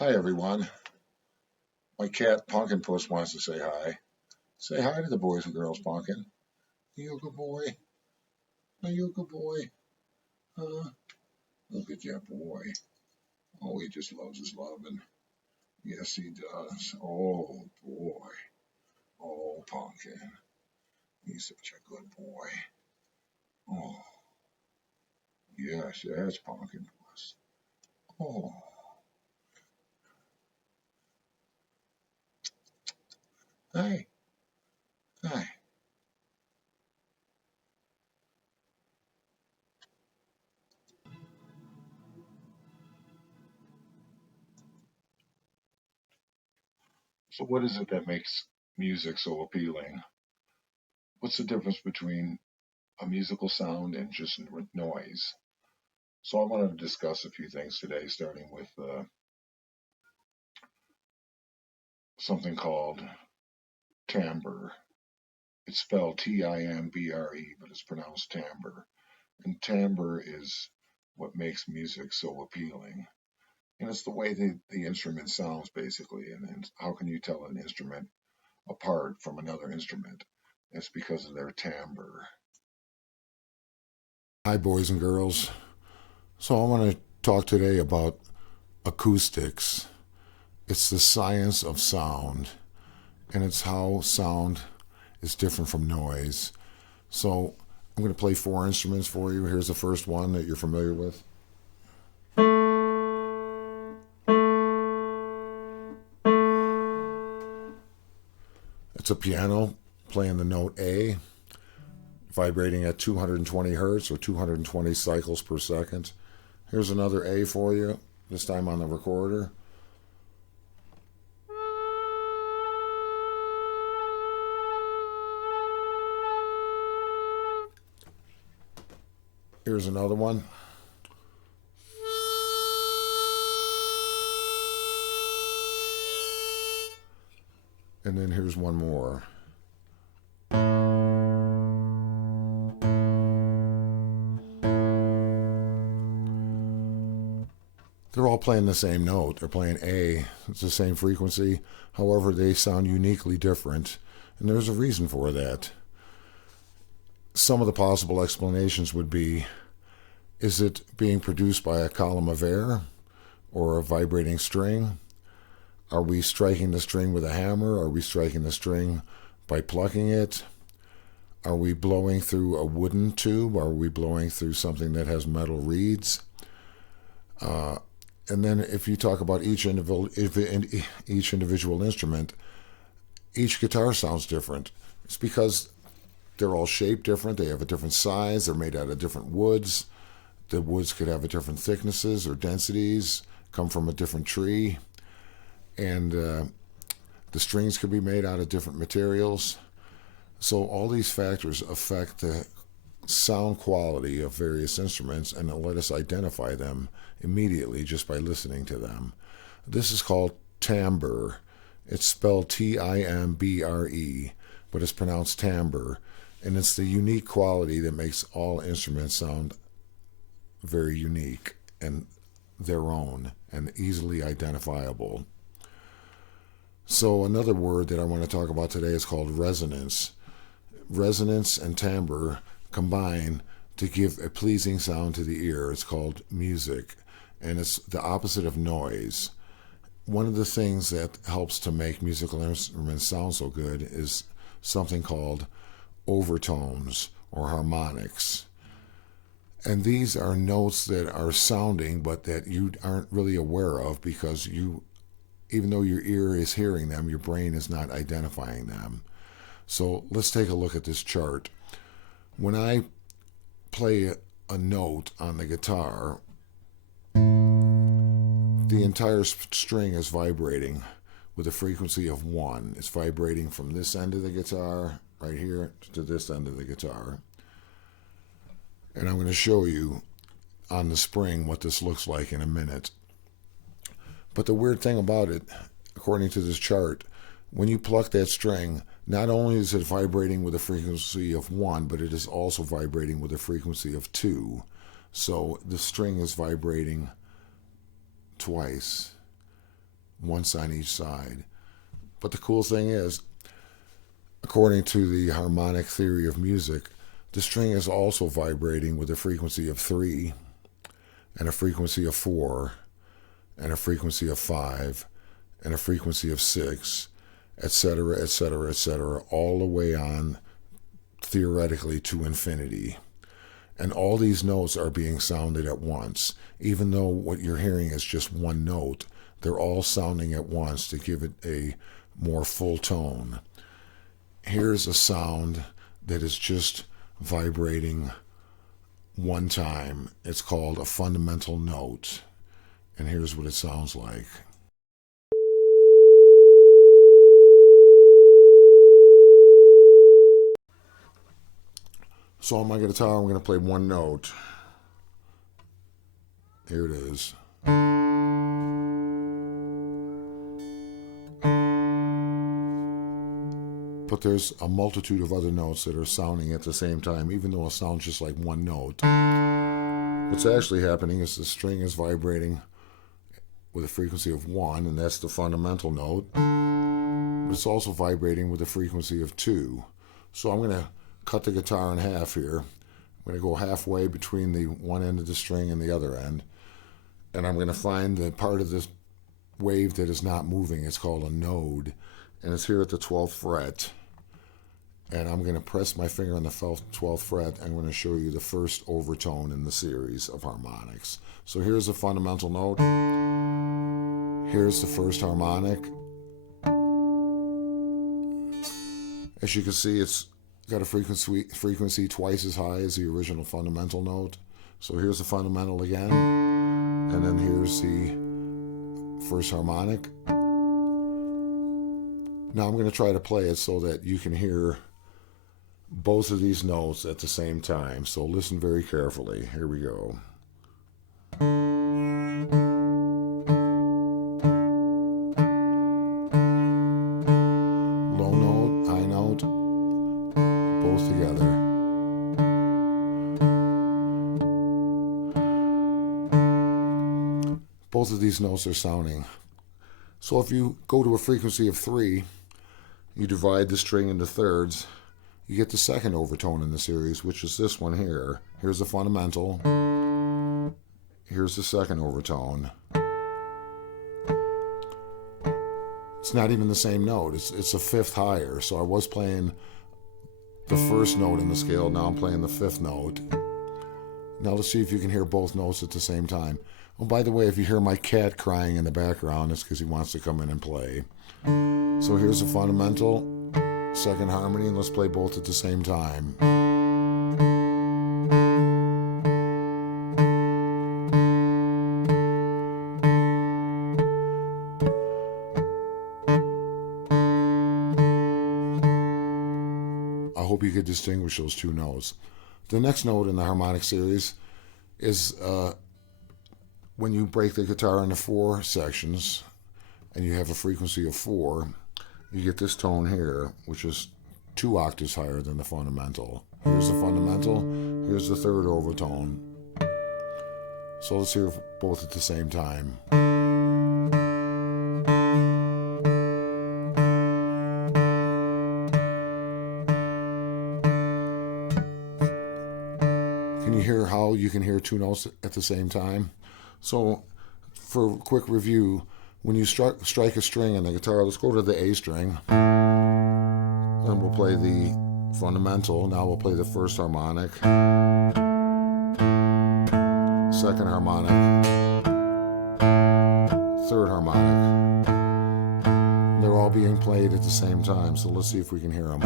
Hi everyone. My cat Pumpkin Puss wants to say hi. Say hi to the boys and girls, Pumpkin. Are you a good boy? Are you a good boy? Look at that boy. Oh, he just loves his loving. Yes, he does. Oh boy. Oh, Pumpkin. He's such a good boy. Oh, yes, that's Pumpkin Puss. Oh, hi, hi. So what is it that makes music so appealing? What's the difference between a musical sound and just noise? So I wanted to discuss a few things today, starting with something called timbre. It's spelled Timbre, but it's pronounced timbre. And timbre is what makes music so appealing. And it's the way the instrument sounds, basically. And how can you tell an instrument apart from another instrument? It's because of their timbre. Hi, boys and girls. So, I want to talk today about acoustics. It's the science of sound, and it's how sound is different from noise. So, I'm going to play four instruments for you. Here's the first one that you're familiar with. It's a piano playing the note A, vibrating at 220 hertz or 220 cycles per second. Here's another A for you, this time on the recorder. Here's another one. And then here's one more. They're all playing the same note. They're playing A. It's the same frequency. However, they sound uniquely different. And there's a reason for that. Some of the possible explanations would be, is it being produced by a column of air or a vibrating string? Are we striking the string with a hammer? Are we striking the string by plucking it? Are we blowing through a wooden tube? Are we blowing through something that has metal reeds? And then if you talk about each individual instrument, each guitar sounds different. It's because they're all shaped different. They have a different size. They're made out of different woods. The woods could have a different thicknesses or densities, come from a different tree. And the strings could be made out of different materials. So all these factors affect the sound quality of various instruments and let us identify them immediately just by listening to them. This is called timbre. It's spelled Timbre, but it's pronounced timbre, and it's the unique quality that makes all instruments sound very unique and their own and easily identifiable. So another word that I want to talk about today is called resonance. Resonance and timbre combine to give a pleasing sound to the ear. It's called music, and it's the opposite of noise. One of the things that helps to make musical instruments sound so good is something called overtones or harmonics. And these are notes that are sounding but that you aren't really aware of because even though your ear is hearing them, your brain is not identifying them. So let's take a look at this chart. When I play a note on the guitar, the entire string is vibrating with a frequency of 1. It's vibrating from this end of the guitar right here to this end of the guitar. And I'm going to show you on the spring what this looks like in a minute. But the weird thing about it, according to this chart, when you pluck that string, not only is it vibrating with a frequency of 1, but it is also vibrating with a frequency of 2. So the string is vibrating twice. once on each side. But the cool thing is, according to the harmonic theory of music, the string is also vibrating with a frequency of 3 and a frequency of 4 and a frequency of 5 and a frequency of 6, etc., etc., etc., all the way on theoretically to infinity. And all these notes are being sounded at once. Even though what you're hearing is just one note, they're all sounding at once to give it a more full tone. Here's a sound that is just vibrating one time. It's called a fundamental note. And here's what it sounds like. So on my guitar, I'm going to play one note. Here it is. But there's a multitude of other notes that are sounding at the same time, even though it sounds just like one note. What's actually happening is the string is vibrating with a frequency of 1, and that's the fundamental note. But it's also vibrating with a frequency of 2. So I'm going to cut the guitar in half here. I'm going to go halfway between the one end of the string and the other end. And I'm going to find the part of this wave that is not moving. It's called a node. And it's here at the 12th fret. And I'm going to press my finger on the 12th fret. I'm going to show you the first overtone in the series of harmonics. So here's the fundamental note. Here's the first harmonic. As you can see, it's got a frequency twice as high as the original fundamental note. So here's the fundamental again. And then here's the first harmonic. Now I'm going to try to play it so that you can hear both of these notes at the same time. So listen very carefully. Here we go. Low note, high note, both together. Both of these notes are sounding. So if you go to a frequency of 3, you divide the string into thirds, you get the second overtone in the series, which is this one here. Here's the fundamental. Here's the second overtone. It's not even the same note. It's a fifth higher. So I was playing the first note in the scale. Now I'm playing the fifth note. Now let's see if you can hear both notes at the same time. Oh, by the way, if you hear my cat crying in the background, it's because he wants to come in and play. So here's the fundamental, second harmony, and let's play both at the same time. I hope you could distinguish those two notes. The next note in the harmonic series is when you break the guitar into 4 sections and you have a frequency of 4, you get this tone here, which is 2 octaves higher than the fundamental. Here's the fundamental, here's the third overtone. So let's hear both at the same time. Can you hear how you can hear 2 notes at the same time? So, for a quick review, when you strike a string on the guitar, let's go to the A string, and we'll play the fundamental. Now we'll play the first harmonic, second harmonic, third harmonic. They're all being played at the same time, so let's see if we can hear them.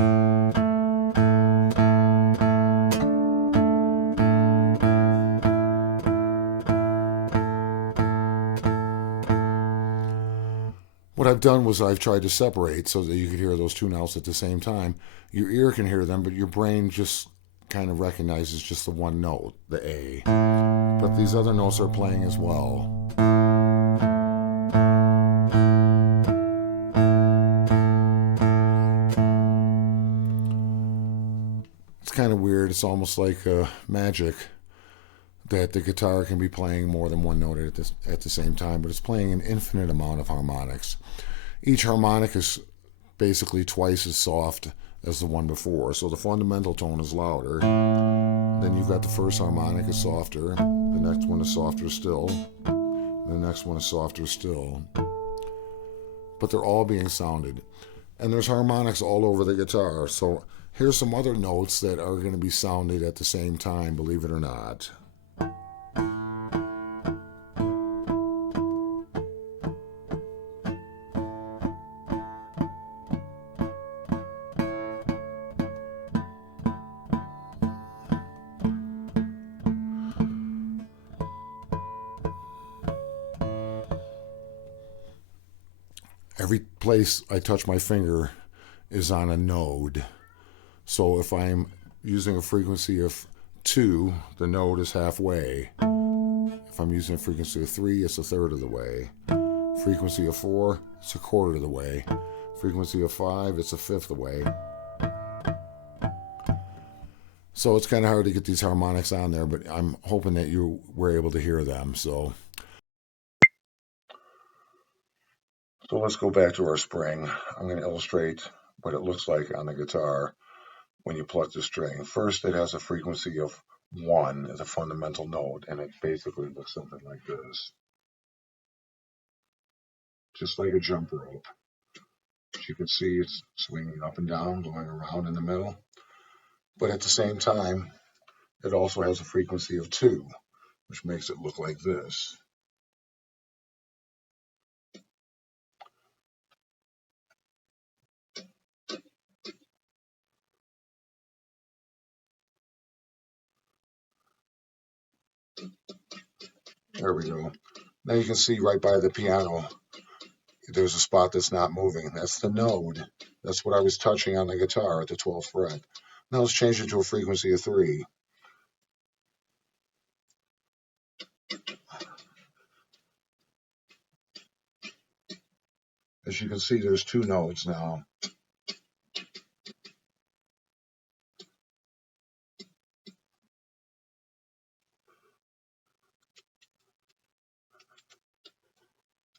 What I've done was I've tried to separate so that you could hear those 2 notes at the same time. Your ear can hear them, but your brain just kind of recognizes just the one note, the A. But these other notes are playing as well. It's kind of weird. It's almost like magic that the guitar can be playing more than one note at the same time, but it's playing an infinite amount of harmonics. Each harmonic is basically twice as soft as the one before, so the fundamental tone is louder. Then you've got the first harmonic is softer, the next one is softer still, the next one is softer still. But they're all being sounded. And there's harmonics all over the guitar, so here's some other notes that are going to be sounded at the same time, believe it or not. Every place I touch my finger is on a node. So if I'm using a frequency of 2, the node is halfway. If I'm using a frequency of 3, it's a third of the way. Frequency of 4, it's a quarter of the way. Frequency of 5, it's a fifth of the way. So it's kind of hard to get these harmonics on there, but I'm hoping that you were able to hear them. So let's go back to our spring. I'm going to illustrate what it looks like on the guitar when you pluck the string. First, it has a frequency of 1 as a fundamental note, and it basically looks something like this. Just like a jump rope. As you can see, it's swinging up and down, going around in the middle. But at the same time, it also has a frequency of 2, which makes it look like this. There we go. Now you can see right by the piano, there's a spot that's not moving. That's the node. That's what I was touching on the guitar at the 12th fret. Now let's change it to a frequency of 3. As you can see, there's 2 nodes now.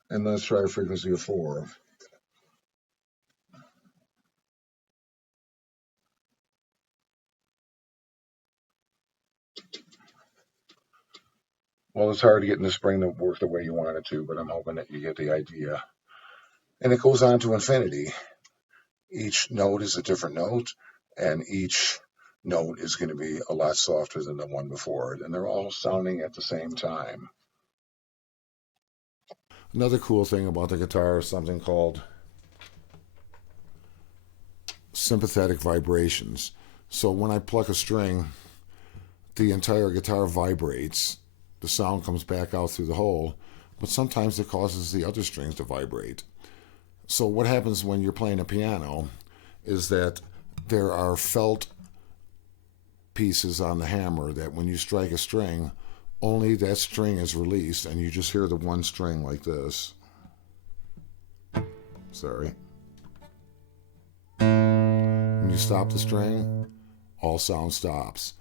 And let's try a frequency of 4. Well, it's hard to get in the spring to work the way you want it to, but I'm hoping that you get the idea. And it goes on to infinity. Each note is a different note, and each note is going to be a lot softer than the one before it, and they're all sounding at the same time. another cool thing about the guitar is something called sympathetic vibrations. So when I pluck a string, the entire guitar vibrates. The sound comes back out through the hole, but sometimes it causes the other strings to vibrate. So what happens when you're playing a piano is that there are felt pieces on the hammer that when you strike a string, only that string is released, and you just hear the one string like this. Sorry. When you stop the string, all sound stops.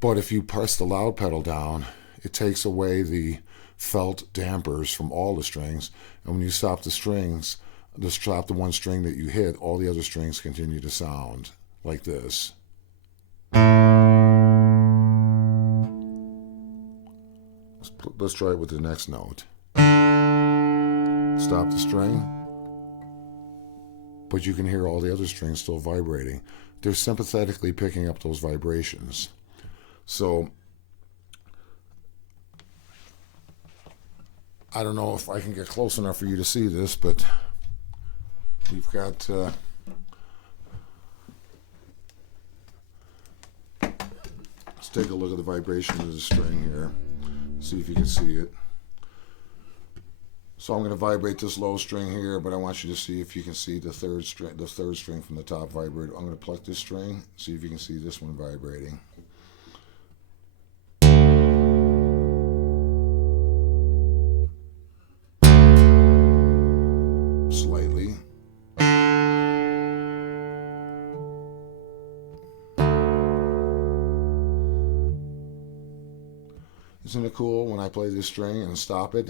But if you press the loud pedal down, it takes away the felt dampers from all the strings, and when you stop the strings, just stop the one string that you hit, all the other strings continue to sound like this. Let's try it with the next note. Stop the string, but you can hear all the other strings still vibrating. They're sympathetically picking up those vibrations. So I don't know if I can get close enough for you to see this, but you've got let's take a look at the vibration of the string here. See if you can see it. So I'm going to vibrate this low string here, but I want you to see if you can see the third string from the top vibrate. I'm going to pluck this string, see if you can see this one vibrating. Slightly. Isn't it cool when I play this string and stop it?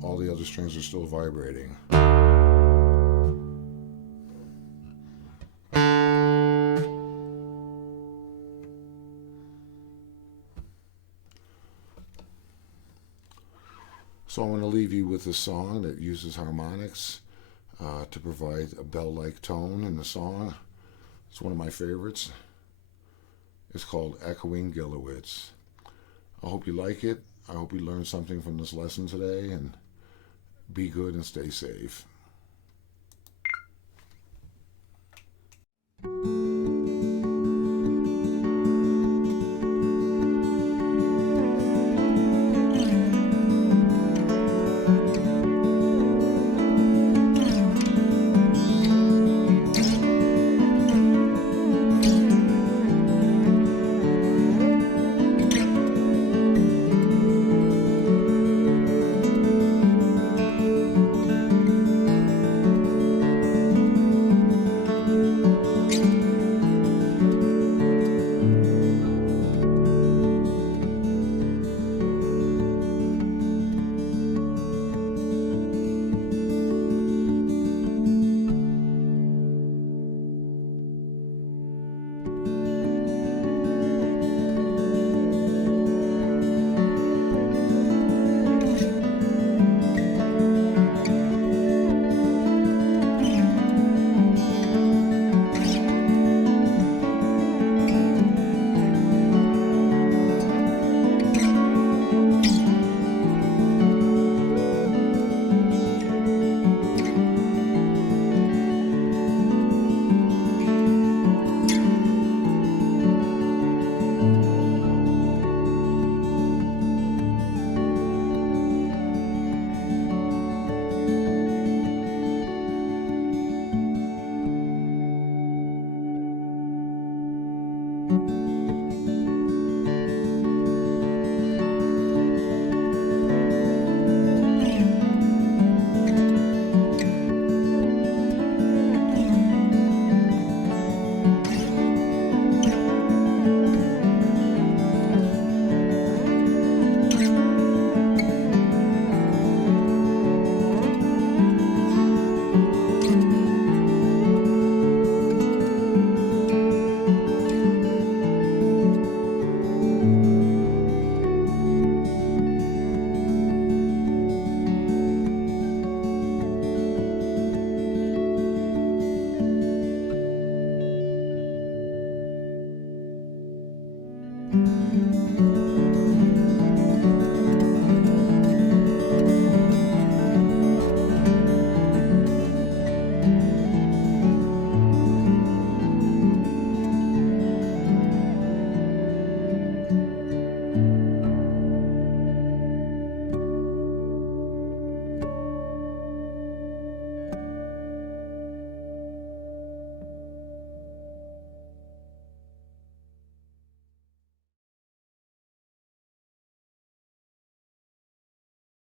All the other strings are still vibrating. So I'm going to leave you with a song that uses harmonics to provide a bell-like tone in the song. It's one of my favorites. It's called Echoing Gillowitz. I hope you like it. I hope you learned something from this lesson today, and be good and stay safe.